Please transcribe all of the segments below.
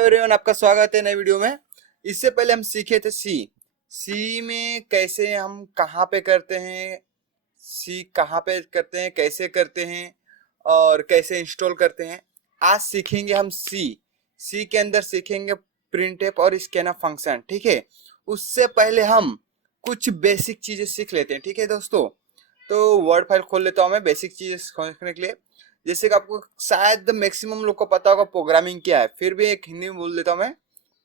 Everyone, आपका स्वागत है नए वीडियो में। इससे पहले हम सीखे थे सी में कैसे हम कहाँ पे करते हैं, सी कहाँ पे करते हैं, कैसे करते हैं और कैसे इंस्टॉल करते हैं। आज सीखेंगे हम सी के अंदर सीखेंगे प्रिंटफ और स्कैनफ फंक्शन। ठीक है, उससे पहले हम कुछ बेसिक चीजें सीख लेते हैं। ठीक है दोस्तों, तो वर्ड फाइल खोल लेता हूँ मैं बेसिक चीजें सीखने के लिए। जैसे कि आपको शायद मैक्सिमम लोग को पता होगा प्रोग्रामिंग क्या है, फिर भी एक हिंदी में बोल देता हूँ मैं।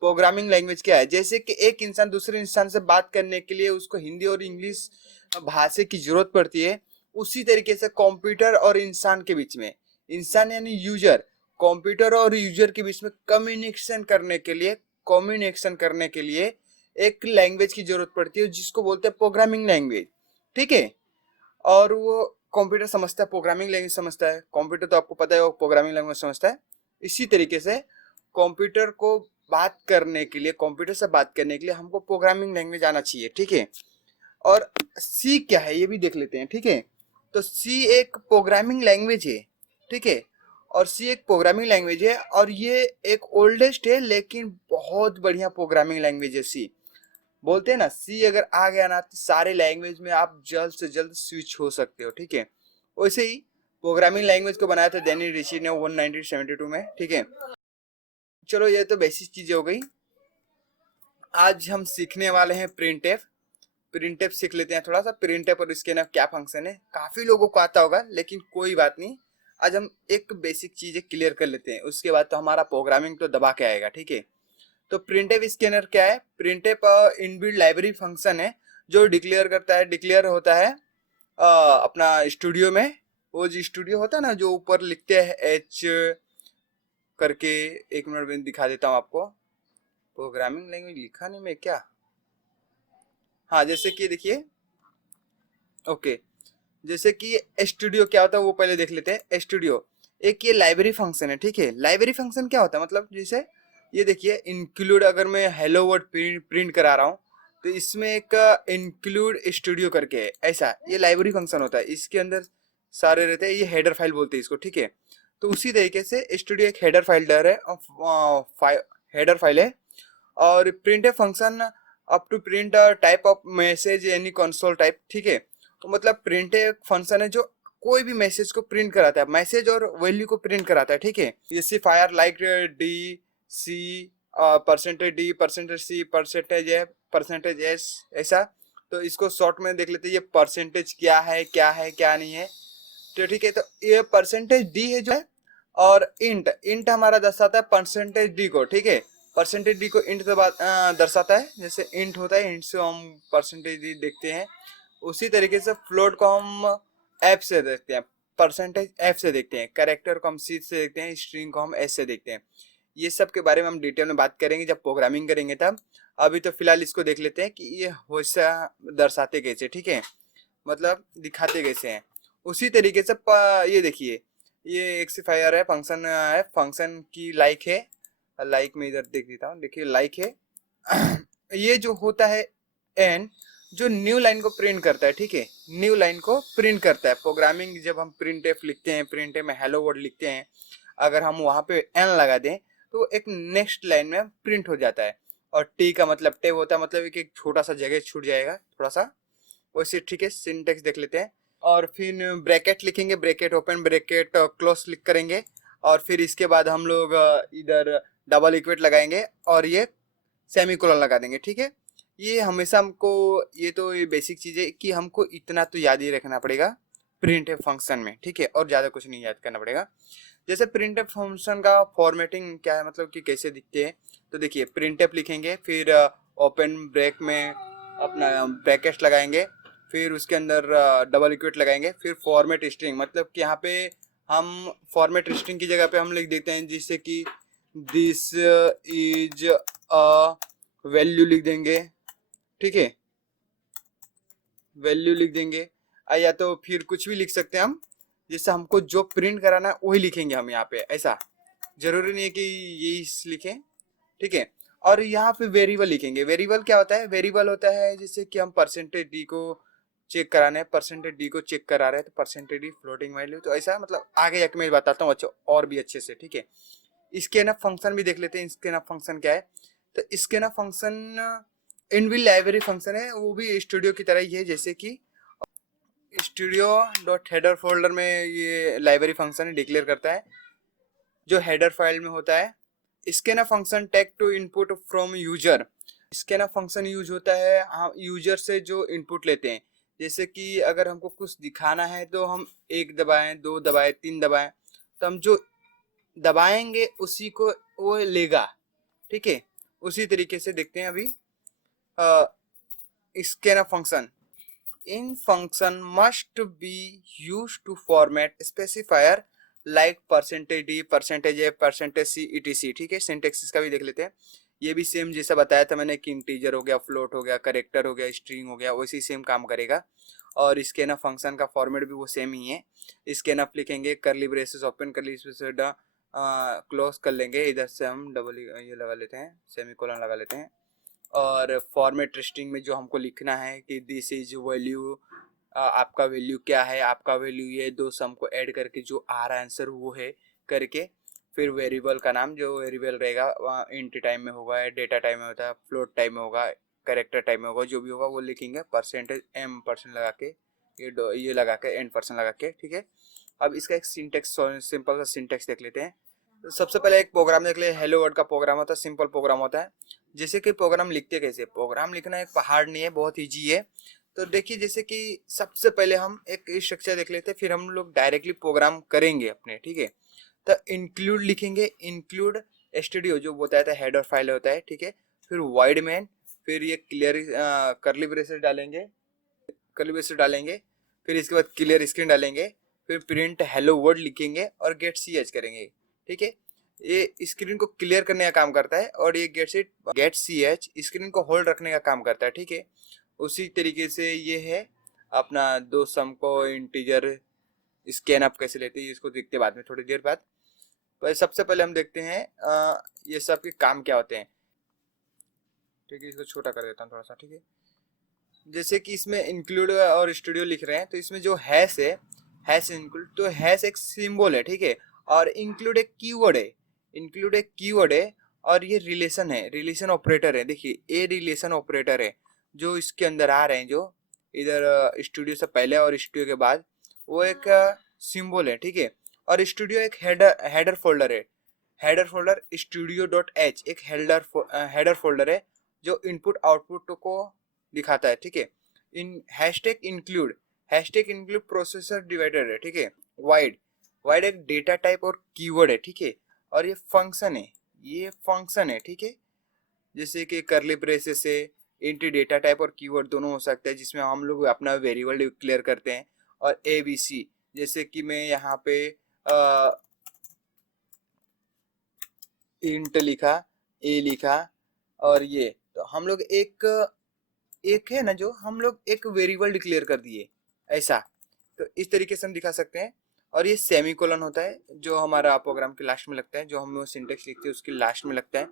प्रोग्रामिंग लैंग्वेज क्या है? जैसे कि एक इंसान दूसरे इंसान से बात करने के लिए उसको हिंदी और इंग्लिश भाषा की जरूरत पड़ती है, उसी तरीके से कंप्यूटर और इंसान के बीच में, इंसान यानी यूजर, कंप्यूटर और यूजर के बीच में कम्युनिकेशन करने के लिए एक लैंग्वेज की जरूरत पड़ती है जिसको बोलते हैं प्रोग्रामिंग लैंग्वेज। ठीक है, और वो कंप्यूटर समझता है, प्रोग्रामिंग लैंग्वेज समझता है। कंप्यूटर तो आपको पता है वो प्रोग्रामिंग लैंग्वेज समझता है। इसी तरीके से कंप्यूटर को बात करने के लिए, कंप्यूटर से बात करने के लिए हमको प्रोग्रामिंग लैंग्वेज आना चाहिए। ठीक है, और सी क्या है ये भी देख लेते हैं। ठीक है, तो सी एक प्रोग्रामिंग लैंग्वेज है। ठीक है, और सी एक प्रोग्रामिंग लैंग्वेज है और ये एक ओल्डेस्ट है लेकिन बहुत बढ़िया प्रोग्रामिंग लैंग्वेज है सी। बोलते हैं ना, सी अगर आ गया ना तो सारे लैंग्वेज में आप जल्द से जल्द स्विच हो सकते हो। ठीक है, वैसे ही प्रोग्रामिंग लैंग्वेज को बनाया था डेनियल रिची ने 1972 में। ठीक है, चलो ये तो बेसिक चीजें हो गई। आज हम सीखने वाले हैं प्रिंटफ सीख लेते हैं थोड़ा सा। प्रिंटफ और इसके ना क्या फंक्शन है, काफी लोगों को आता होगा लेकिन कोई बात नहीं। आज हम एक बेसिक चीजें क्लियर कर लेते हैं, उसके बाद तो हमारा प्रोग्रामिंग तो दबा के आएगा। ठीक है, तो प्रिंटफ स्कैनर क्या है? प्रिंटफ इनबिल्ट लाइब्रेरी फंक्शन है जो डिक्लेयर होता है अपना स्टूडियो में। वो जो स्टूडियो होता है ना, जो ऊपर लिखते हैं एच करके, एक मिनट में दिखा देता हूँ आपको। प्रोग्रामिंग लैंग्वेज लिखा नहीं मैं क्या? हाँ, जैसे कि देखिए, ओके, जैसे कि स्टूडियो क्या होता है वो पहले देख लेते हैं। स्टूडियो एक ये लाइब्रेरी फंक्शन है। ठीक है, लाइब्रेरी फंक्शन क्या होता है मतलब, जैसे ये देखिए इंक्लूड, अगर मैं हेलो वर्ड प्रिंट करा रहा हूँ तो इसमें एक इंक्लूड स्टूडियो करके है, ऐसा ये लाइब्रेरी फंक्शन होता है। इसके अंदर सारे रहते हैं, ये हेडर फाइल बोलते हैं इसको। ठीक है, तो उसी तरीके से स्टूडियो एक हेडर फाइल है, हेडर फाइल है। और print function up to print type of message any console type. ठीक है, तो मतलब प्रिंट एक फंक्शन है जो कोई भी मैसेज को प्रिंट कराता है, मैसेज और वैल्यू को प्रिंट कराता है। ठीक है, जैसे fire like D C, percentage D, percentage C, percentage A, percentage S, ऐसा। तो इसको शॉर्ट में देख लेते हैं, ये परसेंटेज क्या है क्या नहीं है। तो ठीक है, तो ये परसेंटेज डी है जो है, और इंट इंट हमारा दर्शाता है परसेंटेज डी को। ठीक है, परसेंटेज डी को इंट दर्शाता है। जैसे इंट होता है, इंट से हम परसेंटेज डी देखते हैं। उसी तरीके से फ्लोट को हम एफ से देखते हैं, परसेंटेज एफ से देखते हैं, कैरेक्टर को हम सी से देखते हैं, स्ट्रिंग को हम एस से देखते हैं। ये सब के बारे में हम डिटेल में बात करेंगे जब प्रोग्रामिंग करेंगे तब। अभी तो फिलहाल इसको देख लेते हैं कि ये वैसा दर्शाते कैसे। ठीक है, मतलब दिखाते कैसे हैं। उसी तरीके से ये देखिए, ये एक्सिफायर है, फंक्शन की लाइक है। लाइक में इधर देख देता हूँ, देखिए लाइक है। ये जो होता है एन, जो न्यू लाइन को प्रिंट करता है। ठीक है, न्यू लाइन को प्रिंट करता है। प्रोग्रामिंग जब हम प्रिंट एफ लिखते हैं, प्रिंट एफ में हेलो वर्ड लिखते हैं, अगर हम वहां पे एन लगा दें तो एक नेक्स्ट लाइन में प्रिंट हो जाता है। और टी का मतलब टेब होता है, मतलब एक छोटा सा जगह छूट जाएगा थोड़ा सा वैसे। ठीक है, सिंटेक्स देख लेते हैं। और फिर ब्रैकेट लिखेंगे, bracket open, bracket close click करेंगे। और फिर इसके बाद हम लोग इधर डबल इक्वेट लगाएंगे और ये सेमीकोलन लगा देंगे। ठीक है, ये हमेशा हमको, ये तो ये बेसिक चीज है कि हमको इतना तो याद ही रखना पड़ेगा प्रिंट फंक्शन में। ठीक है, और ज्यादा कुछ नहीं याद करना पड़ेगा। जैसे प्रिंट फंक्शन का फॉर्मेटिंग क्या है, मतलब कि कैसे दिखते हैं, तो देखिए प्रिंट लिखेंगे, फिर ओपन ब्रेक में अपना ब्रैकेट लगाएंगे, फिर उसके अंदर डबल इक्वेट लगाएंगे, फिर फॉर्मेट स्ट्रिंग, मतलब कि यहाँ पे हम फॉर्मेट स्ट्रिंग की जगह पे हम लिख देते हैं जिससे कि दिस इज अ वैल्यू लिख देंगे। ठीक है, वैल्यू लिख देंगे, या तो फिर कुछ भी लिख सकते हैं हम, जिससे हमको जो प्रिंट कराना है वही लिखेंगे हम यहाँ पे। ऐसा जरूरी नहीं है कि यही लिखें। ठीक है, और यहाँ पे वेरिएबल लिखेंगे। वेरिएबल क्या होता है? वेरिएबल होता है जैसे कि हम परसेंटेज डी को चेक कराने हैं, परसेंटेज डी को चेक करा रहे हैं तो परसेंटेज डी फ्लोटिंग वैल्यू, तो ऐसा मतलब आगे जाके मैं बताता हूँ अच्छा और भी अच्छे से। ठीक है, स्कैनअप फंक्शन भी देख लेते हैं, स्कैनअप फंक्शन क्या है। तो scanf function inbuilt library function है, वो भी स्टूडियो की तरह ही है, जैसे कि स्टूडियो डॉट हेडर फोल्डर में ये लाइब्रेरी फंक्शन डिक्लेयर करता है जो हेडर फाइल में होता है। Scanf function take to input from user. Scanf function use होता है हम यूजर से जो इनपुट लेते हैं, जैसे कि अगर हमको कुछ दिखाना है तो हम 1 दबाएं, 2 दबाएं, 3 दबाएं, तो हम जो दबाएंगे उसी को वो लेगा, ठीक है। उसी तरीके से देखते हैं अभी scanf function. In function must be use to format specifier like percentage D, percentage A, percentage C, ETC, ठीक है। सिंटेक्स इसका भी देख लेते हैं। ये भी सेम जैसा बताया था मैंने कि इंटीजर हो गया, फ्लोट हो गया, करेक्टर हो गया, स्ट्रिंग हो गया, वैसे ही सेम काम करेगा। और स्कैनअप फंक्शन का फॉर्मेट भी वो सेम ही है। स्कैनअप लिखेंगे, करली ब्रेसेस ओपन, करली ब्रेसेस क्लोज कर लेंगे, इधर से हम डबल ये लगा लेते हैं, सेमीकोलन लगा लेते हैं। और फॉर्मेट स्ट्रिंग में जो हमको लिखना है कि दिस इज वैल्यू, आपका वैल्यू क्या है, आपका वैल्यू ये, दो सम को ऐड करके जो आ रहा आंसर वो है करके, फिर वेरिएबल का नाम जो वेरिएबल रहेगा वहाँ इंट टाइम में होगा, डेटा टाइम में होता है, फ्लोट टाइम में होगा, करेक्टर टाइम में होगा, जो भी होगा वो लिखेंगे परसेंटेज एम परसेंट लगा के, ये लगा के एन परसेंट लगा के, ठीक है। अब इसका एक सिंटेक्स, सिंपल सा सिंटेक्स देख लेते हैं। तो सबसे पहले एक प्रोग्राम देख ले, हेलो वर्ड का प्रोग्राम होता है, सिंपल प्रोग्राम होता है। जैसे कि प्रोग्राम लिखते कैसे, प्रोग्राम लिखना एक पहाड़ नहीं है, बहुत ईजी है। तो देखिए जैसे कि सबसे पहले हम एक स्ट्रक्चर देख लेते हैं, फिर हम लोग डायरेक्टली प्रोग्राम करेंगे अपने, ठीक है। तो इंक्लूड लिखेंगे, इंक्लूड स्टूडियो जो बताया था हेडर फाइल होता है, ठीक है। फिर वाइड मैन, फिर ये क्लियर करली ब्रेसेस डालेंगे, करली ब्रेसेस डालेंगे, फिर इसके बाद क्लियर स्क्रीन डालेंगे, फिर प्रिंट हेलो वर्ड लिखेंगे और गेट सी एच करेंगे, ठीक है। ये स्क्रीन को क्लियर करने का काम करता है और ये गेट सी एच स्क्रीन को होल्ड रखने का काम करता है, ठीक है। उसी तरीके से ये है अपना दो सम को इंटीजर स्कैन अप कैसे लेते हैं, इसको देखते हैं बाद में थोड़ी देर बाद। पर सबसे पहले हम देखते हैं ये सब के काम क्या होते हैं, ठीक है। इसको छोटा कर देता हूँ थोड़ा सा, ठीक है। जैसे कि इसमें इंक्लूड और स्टूडियो लिख रहे हैं, तो इसमें जो हैश है, हैश इंक्लूड, तो हैश एक सिंबल है, ठीक है। और इंक्लूड एक कीवर्ड है, इंक्लूड एक कीवर्ड है। और ये रिलेशन है, रिलेशन ऑपरेटर है। देखिए ये रिलेशन ऑपरेटर है जो इसके अंदर आ रहे हैं, जो इधर स्टूडियो से पहले और स्टूडियो के बाद, वो एक सिंबल है, ठीक है। और स्टूडियो एक हेडर फोल्डर है, header folder studio dot H एक हेडर फोल्डर है जो इनपुट आउटपुट को दिखाता है, ठीक है। In hashtag include processor divider है, ठीक है। वाइड, वाइड एक डेटा टाइप और कीवर्ड है, ठीक है। और ये फंक्शन है, ये फंक्शन है, ठीक है। जैसे कि करली ब्रेसेस से इंट डेटा टाइप और कीवर्ड दोनों हो सकता है, जिसमें हम लोग अपना वेरिएबल डिक्लेयर करते हैं। और ABC, जैसे कि मैं यहाँ पे इंट लिखा, ए लिखा, और ये तो हम लोग एक है ना, जो हम लोग एक वेरिएबल डिक्लेयर कर दिए ऐसा। तो इस तरीके से हम दिखा सकते हैं। और ये सेमीकोलन होता है जो हमारा प्रोग्राम के लास्ट में लगता है, जो हम लोग सिंटेक्स लिखते हैं उसके लास्ट में लगता है।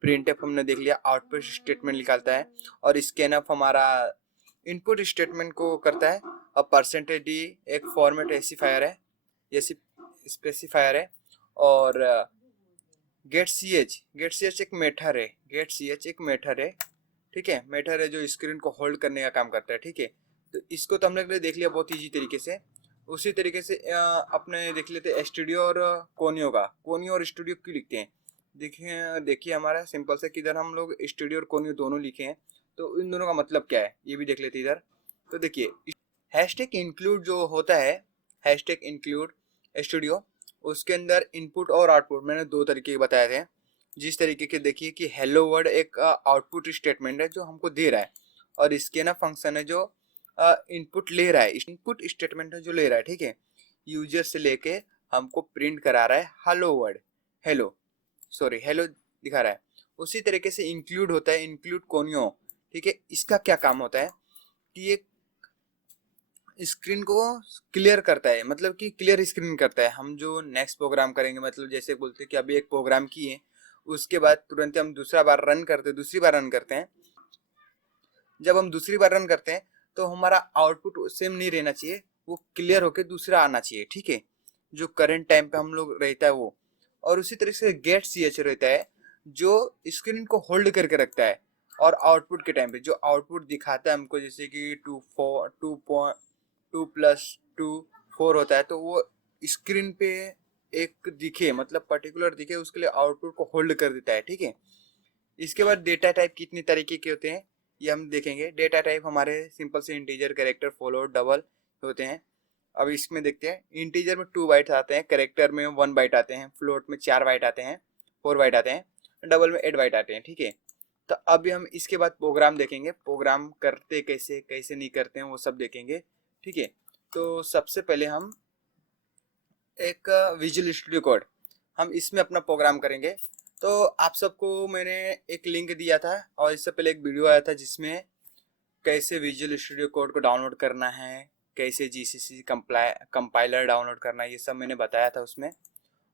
प्रिंटफ हमने देख लिया, आउटपुट स्टेटमेंट निकालता है। और स्कैनअप हमारा इनपुट स्टेटमेंट को करता है। और परसेंटेज डी एक फॉर्मेट स्पेसिफायर है, ये स्पेसिफायर है। और गेट सी एच एक मेथड है, गेट सी एच एक मेथड है, ठीक है। मेथड है जो स्क्रीन को होल्ड करने का काम करता है, ठीक है। तो इसको तो हम लोग ने देख लिया बहुत ईजी तरीके से। उसी तरीके से अपने देख लेते स्टूडियो और कोनियो का। कोनियो और स्टूडियो क्यों लिखते हैं, देखिए हमारा सिंपल से किधर हम लोग स्टूडियो और कोनियो दोनों लिखे हैं, तो इन दोनों का मतलब क्या है ये भी देख लेते इधर। तो देखिए हैशटैग इंक्लूड जो होता है, हैशटैग इंक्लूड स्टूडियो, उसके अंदर इनपुट और आउटपुट मैंने दो तरीके के बताए थे। जिस तरीके के देखिए कि हेलो वर्ड एक आउटपुट स्टेटमेंट है जो हमको दे रहा है, और इसके ना फंक्शन है जो इनपुट ले रहा है, इनपुट स्टेटमेंट है जो ले रहा है, ठीक है। यूजर से लेके हमको प्रिंट करा रहा है हेलो वर्ड, हेलो दिखा रहा है। उसी तरीके से इंक्लूड होता है, इंक्लूड कोनियो, ठीक है। इसका क्या काम होता है कि ये स्क्रीन को क्लियर करता है, मतलब कि क्लियर स्क्रीन करता है। हम जो नेक्स्ट प्रोग्राम करेंगे, मतलब जैसे बोलते हैं कि अभी एक प्रोग्राम किए, उसके बाद तुरंत हम दूसरी बार रन करते हैं। जब हम दूसरी बार रन करते हैं तो हमारा आउटपुट सेम नहीं रहना चाहिए, वो क्लियर होके दूसरा आना चाहिए, ठीक है। जो करंट टाइम पे हम लोग रहता है वो, और उसी तरह से गेट सी एच रहता है जो स्क्रीन को होल्ड करके रखता है, और आउटपुट के टाइम पे जो आउटपुट दिखाता है हमको, जैसे कि 2+2 4 होता है, तो वो स्क्रीन पे एक दिखे, मतलब पर्टिकुलर दिखे, उसके लिए आउटपुट को होल्ड कर देता है। ठीक है, इसके बाद डेटा टाइप कितने तरीके के होते हैं ये हम देखेंगे। डेटा टाइप हमारे सिंपल से इंटीजर, कैरेक्टर, फ्लोट, डबल होते हैं। अब इसमें देखते हैं, इंटीजर में 2 बाइट आते हैं, कैरेक्टर में 1 बाइट आते हैं, फ्लोट में 4 बाइट आते हैं, 4 बाइट आते हैं, डबल में 8 बाइट आते हैं। ठीक है, तो अभी हम इसके बाद प्रोग्राम देखेंगे, प्रोग्राम करते कैसे कैसे नहीं करते हैं वो सब देखेंगे। ठीक है, तो सबसे पहले हम एक विजुअल स्टूडियो कोड, हम इसमें अपना प्रोग्राम करेंगे। तो आप सबको मैंने एक लिंक दिया था और इससे पहले एक वीडियो आया था जिसमें कैसे विजुअल स्टूडियो कोड को डाउनलोड करना है, कैसे जीसीसी कंपाइलर डाउनलोड करना है, ये सब मैंने बताया था उसमें।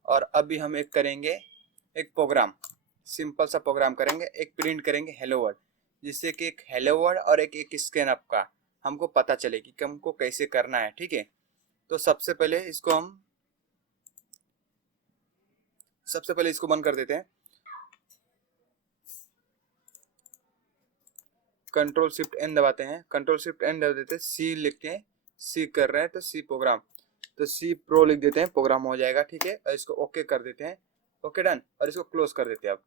और अभी हम एक करेंगे, एक प्रोग्राम, सिंपल सा प्रोग्राम करेंगे, एक प्रिंट करेंगे हेलो वर्ल्ड, जिससे कि एक हेलो वर्ल्ड और एक स्कैन अप का हमको पता चले कि हमको कैसे करना है। ठीक है, तो सबसे पहले इसको बंद कर देते हैं, कंट्रोल शिफ्ट एन दबाते हैं, कंट्रोल शिफ्ट एन दबा देते हैं, सी लिखते हैं, सी कर रहे हैं तो सी प्रोग्राम, तो सी प्रो लिख देते हैं, प्रोग्राम हो जाएगा। ठीक है, और इसको ओके कर देते हैं, ओके डन, और इसको क्लोज कर देते हैं। अब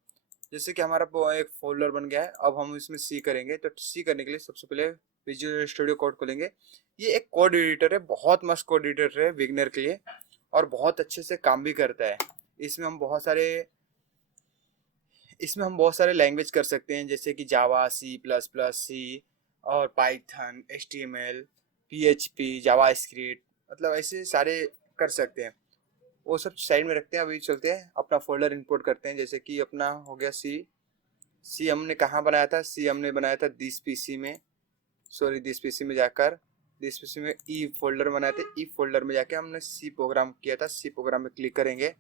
जैसे कि हमारा एक फोल्डर बन गया है, अब हम इसमें सी करेंगे। तो सी करने के लिए सबसे पहले विजुअल स्टूडियो कोड खोलेंगे। ये एक कोड एडिटर है, बहुत मस्त कोड एडिटर है बिगिनर के लिए, और बहुत अच्छे से काम भी करता है। इसमें हम बहुत सारे लैंग्वेज कर सकते हैं, जैसे कि जावा, सी++, और पाइथन, HTML, PHP, जावा स्क्रिप्ट, मतलब ऐसे सारे कर सकते हैं। वो सब साइड में रखते हैं, अभी चलते हैं अपना फोल्डर इंपोर्ट करते हैं। जैसे कि अपना हो गया सी हमने कहाँ बनाया था, सी हमने बनाया था दिस पीसी में, दिस पीसी में ई फोल्डर बनाए थे, ई फोल्डर में जाके हमने सी प्रोग्राम किया था। सी प्रोग्राम में क्लिक करेंगे,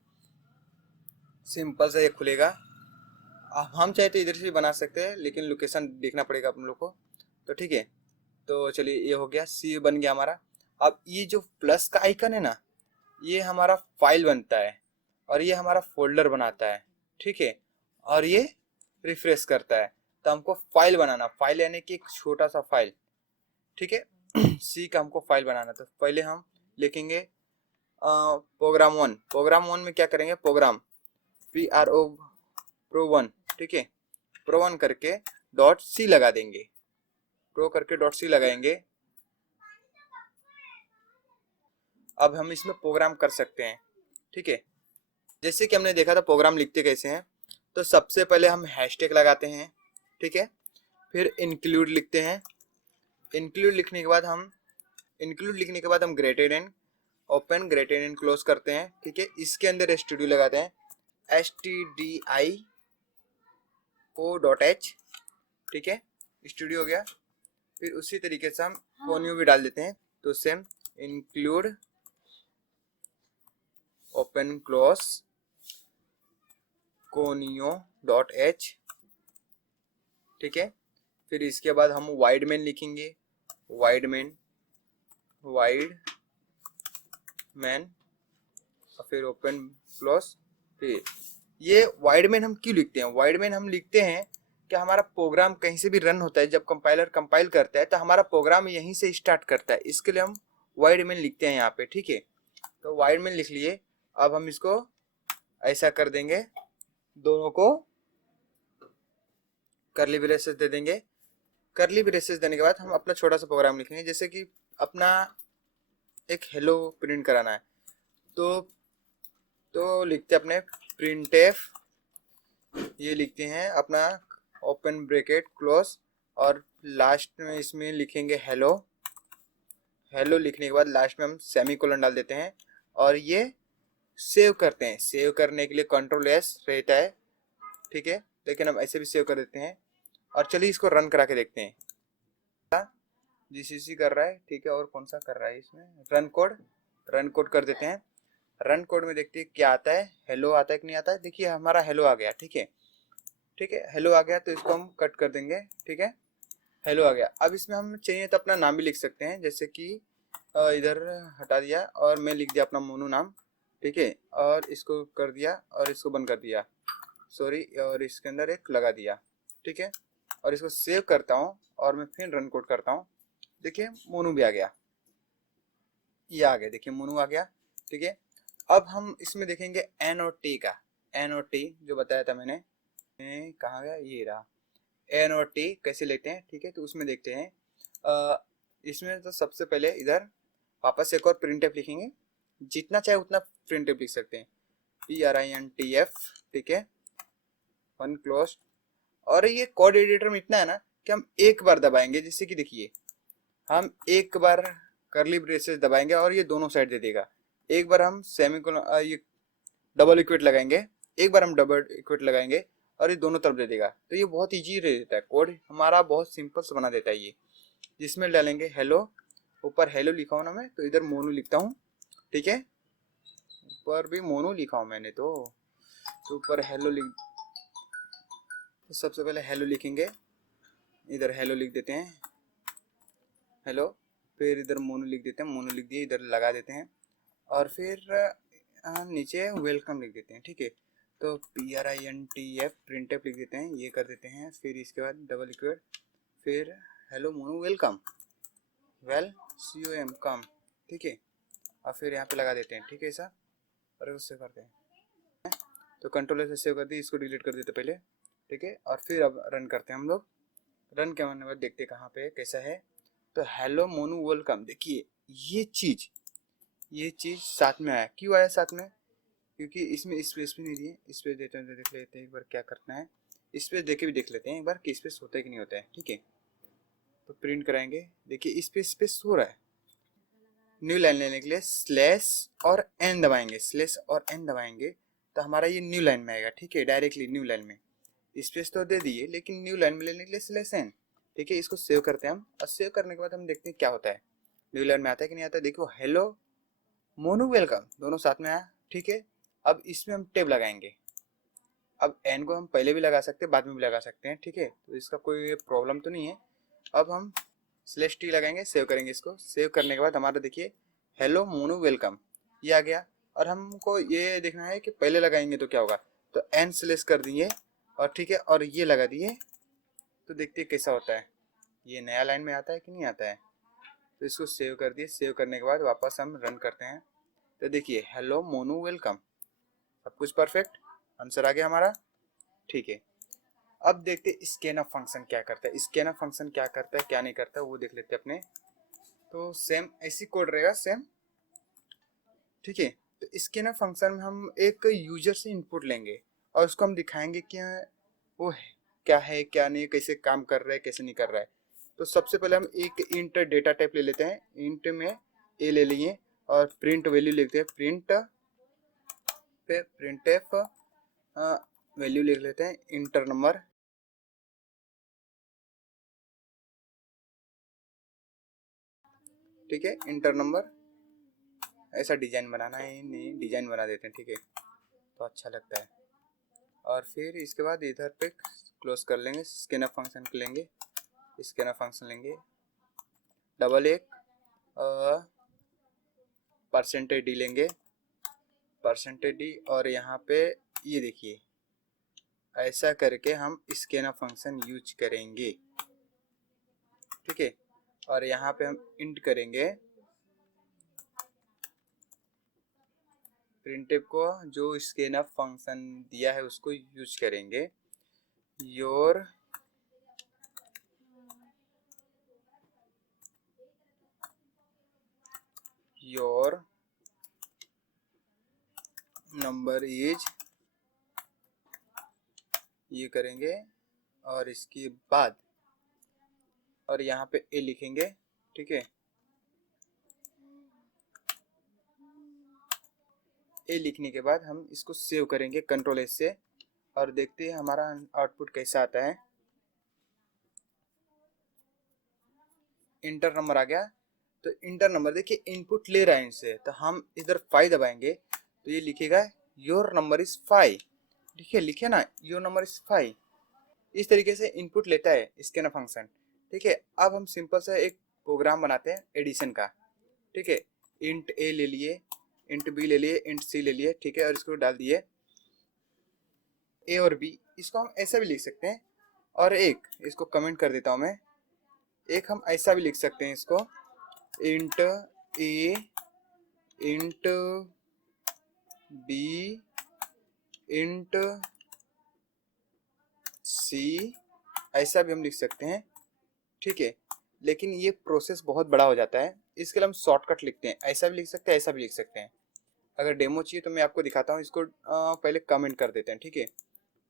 सिंपल सा ये खुलेगा। अब हम चाहे तो इधर से भी बना सकते हैं, लेकिन लोकेशन देखना पड़ेगा अपन लोग को। तो ठीक है, तो चलिए ये हो गया, सी बन गया हमारा। अब ये जो प्लस का आइकन है ना, ये हमारा फाइल बनता है और ये हमारा फोल्डर बनाता है। ठीक है, और ये रिफ्रेश करता है। तो हमको फाइल बनाना, फाइल यानी कि एक छोटा सा फाइल। ठीक है, सी का हमको फाइल बनाना, तो पहले हम लिखेंगे प्रोग्राम 1 में क्या करेंगे, प्रोग्राम प्रो1। ठीक है, प्रो1 करके .c लगा देंगे, प्रो करके .c लगाएंगे। अब हम इसमें प्रोग्राम कर सकते हैं। ठीक है, जैसे कि हमने देखा था प्रोग्राम लिखते कैसे हैं, तो सबसे पहले हम हैशटैग लगाते हैं। ठीक है, फिर इंक्लूड लिखते हैं, इंक्लूड लिखने के बाद हम greater than open, greater than close करते हैं। ठीक है, इसके अंदर स्टूडियो लगाते हैं, stdio.h। ठीक है, स्टूडियो हो गया। फिर उसी तरीके से हम कोनियो भी डाल देते हैं, तो same include open close conio.h। ठीक है, फिर इसके बाद हम वाइड मैन लिखेंगे, वाइड मैन, और फिर ओपन क्लोज। फिर ये वाइड मैन हम क्यों लिखते हैं, वाइड मैन हम लिखते हैं कि हमारा प्रोग्राम कहीं से भी रन होता है, जब कंपाइलर कंपाइल करता है तो हमारा प्रोग्राम यहीं से स्टार्ट करता है, इसके लिए हम वाइड मैन लिखते हैं यहाँ पे। ठीक है, तो वाइड मैन लिख लिए। अब हम इसको ऐसा कर देंगे, दोनों को करली ब्रेसेस दे देंगे। करली ब्रेसेस देने के बाद हम अपना छोटा सा प्रोग्राम लिखेंगे, जैसे कि अपना एक हेलो प्रिंट कराना है, तो लिखते हैं अपने printf, ये लिखते हैं अपना ओपन ब्रैकेट क्लोज, और लास्ट में इसमें लिखेंगे हेलो। हेलो लिखने के बाद लास्ट में हम सेमीकोलन डाल देते हैं, और ये सेव करते हैं। सेव करने के लिए Ctrl+S रहता है। ठीक है, लेकिन हम ऐसे भी सेव कर देते हैं। और चलिए इसको रन करा के देखते हैं, जीसीसी कर रहा है। ठीक है, और कौन सा कर रहा है, इसमें रन कोड कर देते हैं। रन कोड में देखते हैं क्या आता है, हेलो आता है कि नहीं आता है। देखिए हमारा हेलो आ गया। ठीक है, हेलो आ गया, तो इसको हम कट कर देंगे। ठीक है, हेलो आ गया। अब इसमें हम चाहिए तो अपना नाम भी लिख सकते हैं, जैसे कि इधर हटा दिया और मैं लिख दिया अपना मोनू नाम। ठीक है, और इसको कर दिया और इसको बंद कर दिया, सॉरी, और इसके अंदर एक लगा दिया, ठीक है, और इसको सेव करता हूँ और मैं फिर रन कोड करता हूँ। देखिए मोनू भी आ गया, ये आ गया, देखिए मोनू आ गया, ठीक है। अब हम इसमें देखेंगे एन और टी का, एन और टी जो बताया था मैंने, कहाँ गया, ये रहा, एन और टी कैसे लेते हैं, ठीक है। तो उसमें देखते हैं, इसमें तो सबसे पहले इधर वापस एक और प्रिंटफ लिखेंगे, जितना चाहे उतना प्रिंटफ लिख सकते हैं, PRINTF, ठीक है, वन क्लोज। और ये कोड एडिटर में इतना है ना कि हम एक बार दबाएंगे, जिससे कि देखिए हम एक बार करली ब्रेसेस दबाएंगे और ये दोनों साइड दे देगा। एक बार हम सेमीकोलन ये डबल इक्विट लगाएंगे, एक बार हम डबल इक्विट लगाएंगे और ये दोनों तरफ दे देगा। तो ये बहुत ईजी रह देता है, कोड हमारा बहुत सिंपल से बना देता है ये। जिसमें डालेंगे हेलो, ऊपर हेलो लिखा हूँ ना मैं, तो इधर मोनू लिखता हूँ, ठीक है, ऊपर भी मोनू लिखा हूँ मैंने, तो ऊपर हेलो लिख, तो सबसे पहले हेलो लिखेंगे, इधर हेलो लिख देते हैं, हेलो, फिर इधर मोनू लिख देते हैं, मोनू लिख दिए, इधर लगा देते हैं, और फिर नीचे वेलकम लिख देते हैं, ठीक है। तो PRINTF प्रिंटफ लिख देते हैं, ये कर देते हैं, फिर इसके बाद डबल इक्वल, फिर hello Monu welcome, well COM कम, ठीक है, और फिर यहाँ पे लगा देते हैं, ठीक है ऐसा, और उससे करते हैं। तो कंट्रोल से सेव कर दी, इसको डिलीट कर देते पहले, ठीक है, और फिर अब रन करते हैं हम लोग। रन के होने के बाद देखते हैं कहाँ पे कैसा है। तो हेलो मोनू वेलकम, देखिए ये चीज़ साथ में आया, क्यों आया साथ में, क्योंकि इसमें स्पेस भी नहीं दिए। स्पेस देते हैं तो देख लेते हैं एक बार क्या करना है, स्पेस देके भी देख लेते हैं एक बार कि स्पेस होता है कि नहीं होता है, ठीक है। तो प्रिंट कराएंगे, देखिए स्पेस हो रहा है। न्यू लाइन लेने के लिए स्लैश और एन दबाएंगे, स्लैश और एन दबाएंगे, तो हमारा ये न्यू लाइन में आएगा, ठीक है, डायरेक्टली न्यू लाइन में। स्पेस तो दे दिए, लेकिन न्यू लाइन में लेने के लिए स्लैश एन, ठीक है। इसको सेव करते हैं हम, और सेव करने के बाद हम देखते हैं क्या होता है, न्यू लाइन में आता है कि नहीं आता है। देखो हेलो मोनू वेलकम दोनों साथ में आया, ठीक है। अब इसमें हम टेब लगाएंगे, अब एन को हम पहले भी लगा सकते हैं, बाद में भी लगा सकते हैं, ठीक है, तो इसका कोई प्रॉब्लम तो नहीं है। अब हम स्लैश टी लगाएंगे, सेव करेंगे, इसको सेव करने के बाद हमारा देखिए हेलो मोनू वेलकम ये आ गया। और हमको ये देखना है कि पहले लगाएंगे तो क्या होगा, तो एन स्लैश कर दिए और ठीक है, और ये लगा दिए, तो देखते हैं कैसा होता है, ये नया लाइन में आता है कि नहीं आता है। तो इसको सेव कर दिए, सेव करने के बाद वापस हम रन करते हैं, तो देखिए हेलो मोनू वेलकम, सब कुछ परफेक्ट, आंसर आ गया हमारा, ठीक है। अब देखते हैं स्कैनअप फंक्शन क्या करता है, स्कैनअप फंक्शन क्या करता है क्या नहीं करता है वो देख लेते हैं अपने। तो सेम ऐसी कोड रहेगा सेम, ठीक है। तो स्कैनअप फंक्शन में हम एक यूजर से इनपुट लेंगे और उसको हम दिखाएंगे कि वो क्या है क्या नहीं, कैसे काम कर रहा है कैसे नहीं कर रहा है। तो सबसे पहले हम एक इंट डेटा टाइप ले लेते हैं, इंट में ए ले लिए और प्रिंट वैल्यू लिखते हैं, प्रिंट पे प्रिंटफ वैल्यू लिख लेते हैं इंटर नंबर, ठीक है, इंटर नंबर। ऐसा डिजाइन बनाना है नहीं, डिजाइन बना देते हैं, ठीक है, तो अच्छा लगता है। और फिर इसके बाद इधर पे क्लोज कर लेंगे, स्कैनअप फंक्शन लेंगे, स्कैनअप फंक्शन लेंगे, डबल एक परसेंटेज डी लेंगे, परसेंटेज डी, और यहाँ पे ये देखिए ऐसा करके हम स्कैनअप फंक्शन यूज करेंगे, ठीक है। और यहाँ पे हम इंट करेंगे प्रिंटफ को, जो स्कैनअप फंक्शन दिया है उसको यूज करेंगे, योर नंबर इज, ये करेंगे, और इसके बाद और यहाँ पे ए लिखेंगे, ठीक है। ए लिखने के बाद हम इसको सेव करेंगे कंट्रोल एस से, और देखते हैं हमारा आउटपुट कैसा आता है। इंटर नंबर आ गया, तो इंटर नंबर देखिए इनपुट ले रहा है इनसे, तो हम इधर 5 दबाएंगे तो ये लिखेगा योर नंबर इज 5, देखिए लिखे ना योर नंबर इज 5। इस तरीके से इनपुट लेता है स्कैनअप फंक्शन, ठीक है। अब हम सिंपल सा एक प्रोग्राम बनाते हैं एडिशन का, ठीक है। इंट ए ले लिए इंट बी ले लिए, इंट सी ले लिए, ठीक है, और इसको डाल दिए ए और बी। इसको हम ऐसा भी लिख सकते हैं, और एक इसको कमेंट कर देता हूँ मैं, एक हम ऐसा भी लिख सकते हैं इसको, इंट ए इंट बी इंट सी, ऐसा भी हम लिख सकते हैं, ठीक है। लेकिन ये प्रोसेस बहुत बड़ा हो जाता है, इसके लिए हम शॉर्टकट लिखते हैं, ऐसा भी लिख सकते हैं, ऐसा भी लिख सकते हैं। अगर डेमो चाहिए तो मैं आपको दिखाता हूँ। इसको पहले कमेंट कर देते हैं, ठीक है।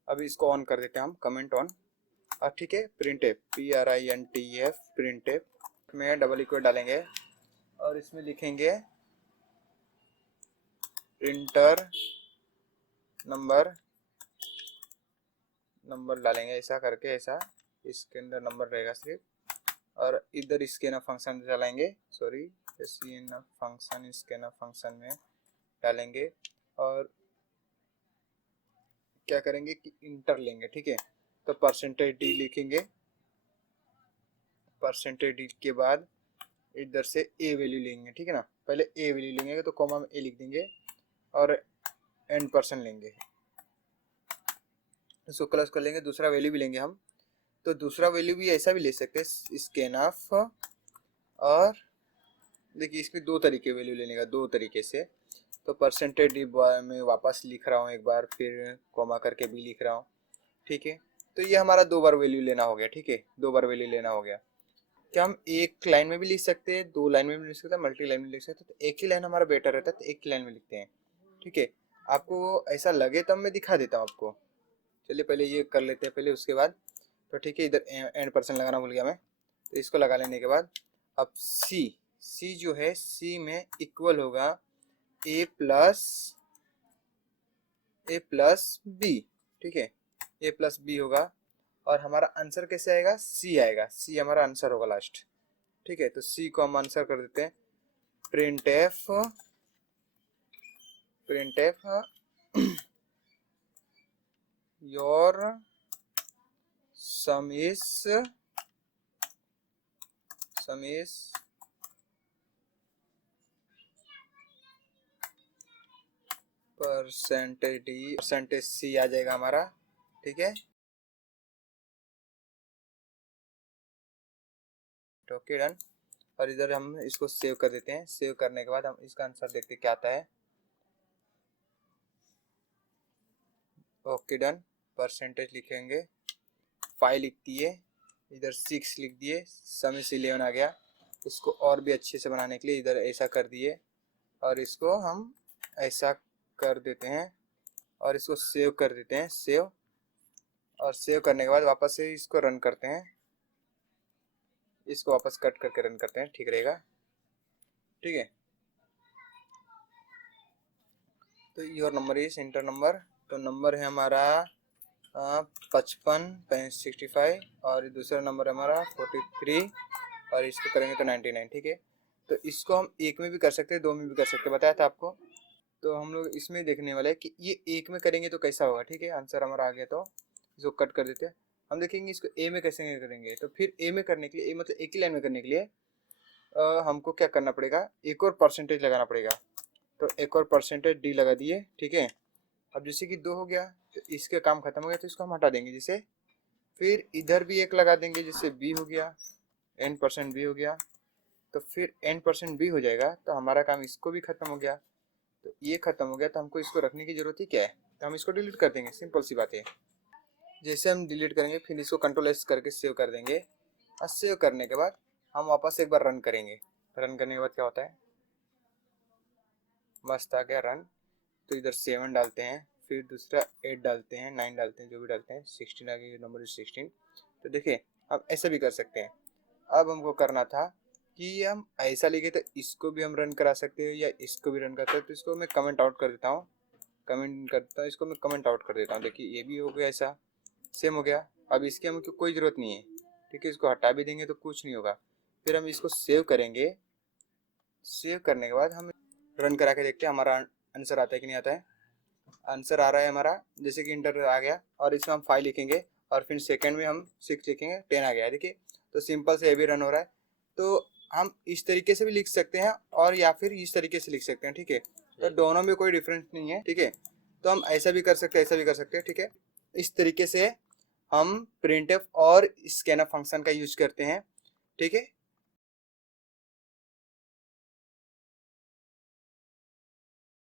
अभी इसको ऑन कर देते हैं हम, कमेंट ऑन, और ठीक है, print F, PRINTF, print F में डबल इक्वल डालेंगे और इसमें लिखेंगे प्रिंटर नंबर, नंबर डालेंगे ऐसा करके, ऐसा इसके अंदर नंबर रहेगा सिर्फ, और इधर स्कैनर फंक्शन चलाएंगे, sorry scanner function, scanner function में डालेंगे, और क्या करेंगे कि इंटर लेंगे, ठीक है। तो परसेंटेज डी लिखेंगे, परसेंटेज डी के बाद इधर से ए वैल्यू लेंगे, ठीक है ना। पहले ए वैल्यू लेंगे तो कॉमा में ए लिख देंगे, और एन परसेंट लेंगे, इसको क्लोज कर लेंगे। दूसरा वैल्यू भी लेंगे हम, तो दूसरा वैल्यू भी ऐसा भी ले सकते हैं, स्कैन ऑफ, और देखिए इसमें दो तरीके वैल्यू लेने का, दो तरीके से। तो परसेंटेज डी में वापस लिख रहा हूँ एक बार, फिर कॉमा करके भी लिख रहा हूँ, ठीक है। तो ये हमारा दो बार वैल्यू लेना हो गया, ठीक है, दो बार वैल्यू लेना हो गया। क्या हम एक लाइन में भी लिख सकते हैं, दो लाइन में भी लिख सकते हैं, मल्टी लाइन में लिख सकते हैं, तो एक ही लाइन हमारा बेटर रहता है, तो एक ही लाइन में लिखते हैं, ठीक है। आपको ऐसा लगे तब मैं दिखा देता हूँ आपको। चलिए पहले ये कर लेते हैं पहले, उसके बाद तो ठीक है। इधर एंड परसेंट लगाना भूल गया मैं, तो इसको लगा लेने के बाद अब सी जो है, सी में इक्वल होगा ए प्लस बी, ठीक है, ए प्लस बी होगा, और हमारा आंसर कैसे आएगा, सी आएगा, सी हमारा आंसर होगा लास्ट, ठीक है। तो सी को हम आंसर कर देते हैं, print F your sum is percentage D, percentage C आ जाएगा हमारा, ठीक है। ओके डन, और इधर हम इसको सेव कर देते हैं। सेव करने के बाद हम इसका आंसर देखते हैं क्या आता है। ओके डन, परसेंटेज लिखेंगे, 5 लिख दिए, इधर 6 लिख दिए, सम इज 11 आ गया। इसको और भी अच्छे से बनाने के लिए इधर ऐसा कर दिए, और इसको हम ऐसा कर देते हैं, और इसको सेव कर देते हैं, सेव, और सेव करने के बाद वापस से इसको रन करते हैं, इसको वापस कट करके रन करते हैं, ठीक रहेगा, ठीक है। तो your number is inter number, तो नंबर है हमारा 55.65, और दूसरा नंबर हमारा 43, और इसको करेंगे तो 99, ठीक है। तो इसको हम एक में भी कर सकते हैं, दो में भी कर सकते हैं, बताया था आपको। तो हम लोग इसमें देखने वाले हैं कि ये एक में करेंगे तो कैसा होगा, ठीक है। आंसर हमारा आ गया, तो इसको कट कर देते हैं। हम देखेंगे इसको ए में कैसे करेंगे। तो फिर ए में करने के लिए, ए मतलब एक ही लाइन में करने के लिए हमको क्या करना पड़ेगा, एक और परसेंटेज लगाना पड़ेगा। तो एक और परसेंटेज डी लगा दिए, ठीक है। अब जैसे कि 2 हो गया, तो इसके काम खत्म हो गया, तो इसको हम हटा देंगे जिसे, फिर इधर भी एक लगा देंगे जिससे बी हो गया, n% बी हो गया, तो फिर n% बी हो जाएगा, तो हमारा काम इसको भी खत्म हो गया। तो ये खत्म हो गया, तो हमको इसको रखने की जरूरत ही क्या है, तो हम इसको डिलीट कर देंगे, सिंपल सी बात है। जैसे हम डिलीट करेंगे, फिर इसको कंट्रोल एस करके सेव कर देंगे, और सेव करने के बाद हम वापस एक बार रन करेंगे। रन करने के बाद क्या होता है, मस्त आ गया रन। तो इधर 7 डालते हैं, फिर दूसरा 8 डालते हैं, 9 डालते हैं, जो भी डालते हैं, 16 आ गया, नंबर इज 16। तो देखिए हम ऐसे भी कर सकते हैं। अब हमको करना था कि हम ऐसा लिखे, तो इसको भी हम रन करा सकते हैं या इसको भी रन करते हैं। तो इसको मैं कमेंट आउट कर देता हूँ, कमेंट करता हूँ, इसको मैं कमेंट आउट कर देता हूँ। देखिए ये भी हो गया, ऐसा सेम हो गया। अब इसकी हमको कोई ज़रूरत नहीं है, ठीक है। इसको हटा भी देंगे तो कुछ नहीं होगा। फिर हम इसको सेव करेंगे, सेव करने के बाद हम रन करा के देखते हैं हमारा आंसर आता है कि नहीं आता है। आंसर आ रहा है हमारा, जैसे कि इंटर आ गया, और इसमें हम 5 लिखेंगे, और फिर सेकंड में हम 6 लिखेंगे, 10 आ गया, देखिए। तो सिंपल से ये भी रन हो रहा है। तो हम इस तरीके से भी लिख सकते हैं, और या फिर इस तरीके से लिख सकते हैं, ठीक है। तो दोनों में कोई डिफरेंस नहीं है, ठीक है। तो हम ऐसा भी कर सकते हैं, ऐसा भी कर सकते हैं, ठीक है। इस तरीके से हम प्रिंटफ और स्कैनफ फंक्शन का यूज करते हैं, ठीक है।